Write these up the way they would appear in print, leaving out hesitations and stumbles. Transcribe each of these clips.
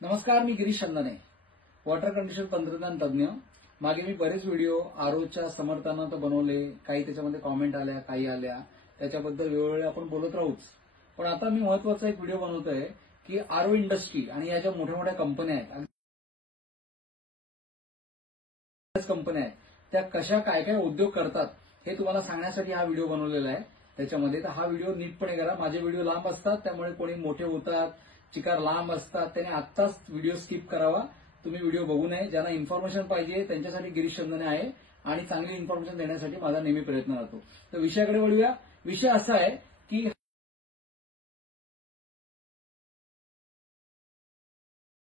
नमस्कार, मी Girish Chandane, water condition तंत्रज्ञान तज्ञ। मागे मी बरेच व्हिडिओ आरोच्या समर्थनार्थ बनवले, काही त्याच्यामध्ये कॉमेंट आल्या, काही आल्या, त्याच्याबद्दल वेळोवेळी आपण बोलत राहूच। पण आता मी महत्वाचा एक व्हिडिओ बनवतोय की आरो इंडस्ट्री आणि या ज्या मोठ्या मोठ्या कंपन्या आहेत, कंपन्या आहेत त्या कशा काय काय उद्योग करतात हे तुम्हाला सांगण्यासाठी हा व्हिडिओ बनवलेला आहे। त्याच्यामध्ये तर हा व्हिडिओ नीटपणे करा। माझे व्हिडिओ लांब असतात, त्यामुळे कोणी मोठे होतात, चिकार लांब असतात, त्याने आत्ताच व्हिडिओ स्किप करावा। तुम्ही व्हिडिओ बघू नये। ज्यांना इन्फॉर्मेशन पाहिजे त्यांच्यासाठी गिरीश चंदने आहे आणि चांगली इन्फॉर्मेशन देण्यासाठी माझा नेहमी प्रयत्न राहतो। तर विषयाकडे वळूया। विषय असा आहे की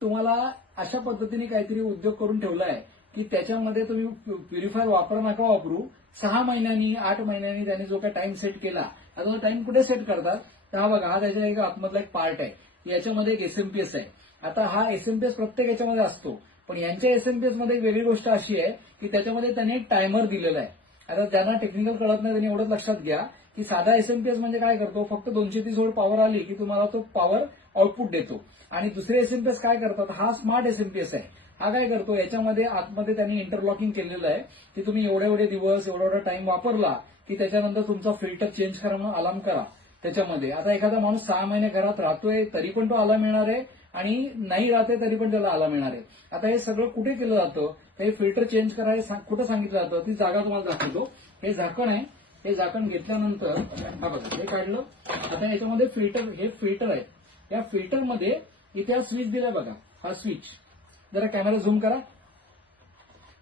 तुम्हाला अशा पद्धतीने काहीतरी उद्योग करून ठेवला आहे की त्याच्यामध्ये तुम्ही प्युरिफायर वापरू नका वापरू, 6 महिन्यांनी 8 महिन्यांनी त्याने जो काही टाइम सेट केला, आता तो टाइम कुठे सेट करतात तर हा बघा, हा त्याच्या एक आतमधला एक पार्ट आहे। याच्यामध्ये एक एसएमपीएस आहे। आता हा एसएमपीएस प्रत्येक याच्यामध्ये असतो, पण यांच्या एसएमपीएस मध्ये एक वेगळी गोष्ट अशी आहे की त्याच्यामध्ये त्याने एक टायमर दिलेला आहे। आता ज्यांना टेक्निकल कळत नाही त्यांनी एवढंच लक्षात घ्या की साधा एसएमपीएस म्हणजे काय करतो, फक्त 230 व्होल्ट पॉवर आली की तुम्हाला तो पॉवर आउटपुट देतो। आणि दुसरे एसएमपीएस काय करतात, हा स्मार्ट एसएमपीएस आहे। हा काय करतो, याच्यामध्ये आतमध्ये त्यांनी इंटरलॉकिंग केलेलं आहे की तुम्ही एवढे एवढे दिवस एवढा टाइम वापरला की त्याच्यानंतर तुमचा फिल्टर चेंज करा म्हणून अलार्म करा। त्याच्यामध्ये आता एखादा माणूस 6 महिने घरात राहतोय तरी पण तो अलार्म येणार आहे, आणि नाही राहते तरी पण त्याला अलार्म येणार आहे। आता हे सगळं कुठे केलं जातं, हे फिल्टर चेंज करायला कुठं सांगितलं जातं, ती जागा तुम्हाला दाखवतो। हे झाकण आहे, हे झाकण घेतल्यानंतर हा बघा, हे काढलं। आता याच्यामध्ये फिल्टर, हे फिल्टर आहे। या फिल्टरमध्ये इथे हा स्विच दिलाय बघा, हा स्विच जरा कॅमेरा झूम करा।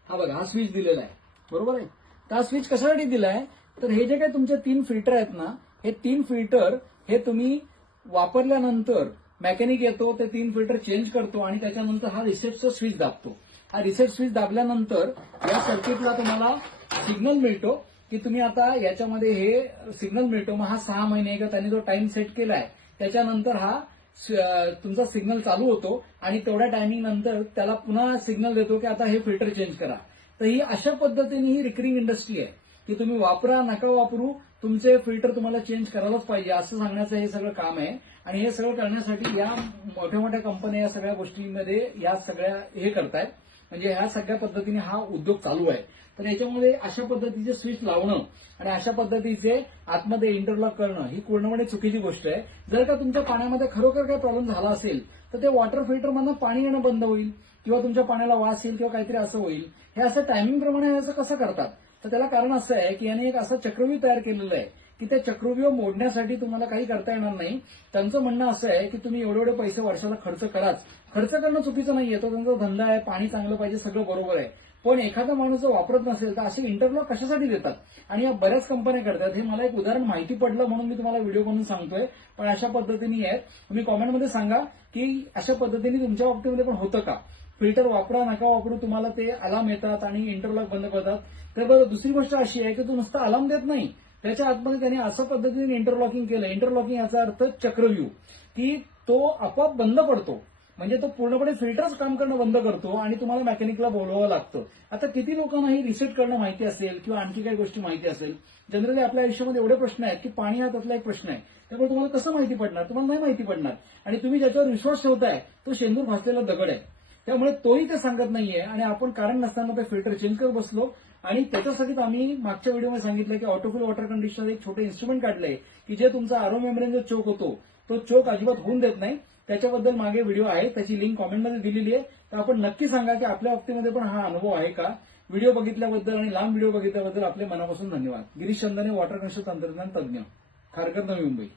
हा बघा, हा स्विच दिलेला आहे, बरोबर आहे। तर हा स्विच कशासाठी दिलाय, तर हे जे काही तुमचे 3 फिल्टर आहेत ना, हे 3 फिल्टर हे तुम्ही वापरल्यानंतर मेकॅनिक येतो, ते 3 फिल्टर चेंज करतो आणि त्याच्यानंतर हा रिसेटचा स्विच दाबतो। हा रिसेट स्विच दाबल्यानंतर या सर्किटला तुम्हाला सिग्नल मिळतो की तुम्ही आता याच्यामध्ये हे सिग्नल मिळतो। मग हा 6 महिने का त्यांनी जो टाइम सेट केलाय त्याच्यानंतर हा तुमचा सिग्नल चालू होतो आणि तेवढ्या टायमिंग नंतर त्याला पुन्हा सिग्नल देतो की आता हे फिल्टर चेंज करा। तर ही अशा पद्धतीने ही रिकरिंग इंडस्ट्री आहे की तुम्ही वापरा नका वापरू, तुमचे फिल्टर तुम्हाला चेंज करायलाच पाहिजे असं सांगण्याचं हे सगळं काम आहे। आणि हे सगळं करण्यासाठी या मोठ्या मोठ्या कंपन्या या सगळ्या गोष्टींमध्ये या सगळ्या हे करतायत, म्हणजे ह्या सगळ्या पद्धतीने हा उद्योग चालू आहे। तर याच्यामध्ये अशा पद्धतीचे स्विच लावणं आणि अशा पद्धतीचे आतमध्ये इंटरलॉक करणं ही पूर्णपणे चुकीची गोष्ट आहे। जर का तुमच्या पाण्यामध्ये खरोखर काही प्रॉब्लेम झाला असेल तर ते वॉटर फिल्टरमधनं पाणी येणं बंद होईल किंवा तुमच्या पाण्याला वास येईल किंवा काहीतरी असं होईल। हे असं टायमिंग प्रमाणे असं कसं करतात, तर त्याला कारण असं आहे की याने एक असं चक्रव्यूह तयार केलेलं आहे की त्या चक्रव्यूह मोडण्यासाठी तुम्हाला काही करता येणार नाही। त्यांचं म्हणणं असं आहे की तुम्ही एवढे एवढे पैसे वर्षाला खर्च कराच, खर्च करणं चुकीचं नाहीये, तो त्यांचा धंदा आहे, पाणी चांगलं पाहिजे, सगळं बरोबर आहे। पण एखादा माणूस जर वापरत नसेल तर असे इंटरलॉक कशासाठी देतात, आणि या बऱ्याच कंपन्या करतात। हे मला एक उदाहरण माहिती पडलं म्हणून मी तुम्हाला व्हिडिओ बनवून सांगतोय, पण अशा पद्धतीने आहेत। तुम्ही कॉमेंटमध्ये सांगा की अशा पद्धतीने तुमच्या बाबतीमध्ये पण होतं का, फिल्टर वापरा नका वापरू, तुम्हाला ते अलार्म येतात आणि इंटरलॉक बंद करतात। तर बरं, दुसरी गोष्ट अशी आहे की तो नुसता अलार्म देत नाही, त्याच्या आतमध्ये त्याने अशा पद्धतीने इंटरलॉकिंग केलं। इंटरलॉकिंग याचा अर्थ चक्रव्यूह, की तो आपोआप बंद पडतो, म्हणजे तो पूर्णपणे फिल्टरच काम करणं बंद करतो आणि तुम्हाला मेकॅनिकला बोलवावं लागतं। आता किती लोकांना ही रिसेट करणं माहिती असेल किंवा आणखी काही गोष्टी माहिती असेल। जनरली आपल्या आयुष्यामध्ये एवढे प्रश्न आहेत की पाणी हा त्यातला एक प्रश्न आहे, त्यामुळे तुम्हाला कसं माहिती पडणार, तुम्हाला नाही माहिती पडणार। आणि तुम्ही ज्याच्यावर विश्वास ठेवताय तो शेंदूर फासलेला दगड आहे, त्यामुळे तोही ते सांगत नाहीये आणि आपण कारण नसताना ते फिल्टर चेंज करत बसलो। आणि त्याच्यासाठीच आम्ही मागच्या व्हिडिओमध्ये सांगितलं की ऑटोफिल वॉटर कंडिशनर एक छोटे इन्स्ट्रुमेंट काढलंय की जे तुमचा आरो मेम्ब्रेन जो चोक होतो तो चोक अजिबात होऊन देत नाही। त्याच्याबद्दल मागे व्हिडिओ आहे, त्याची लिंक कॉमेंटमध्ये दिलेली आहे। तर आपण नक्की सांगा की आपल्या बाबतीमध्ये पण हा अनुभव आहे का। व्हिडिओ बघितल्याबद्दल आणि लांब व्हिडिओ बघितल्याबद्दल आपले मनापासून धन्यवाद। गिरीश चंदने, वॉटर कंडिशन तंत्रज्ञान तज्ञ, खारघर, नवी मुंबई।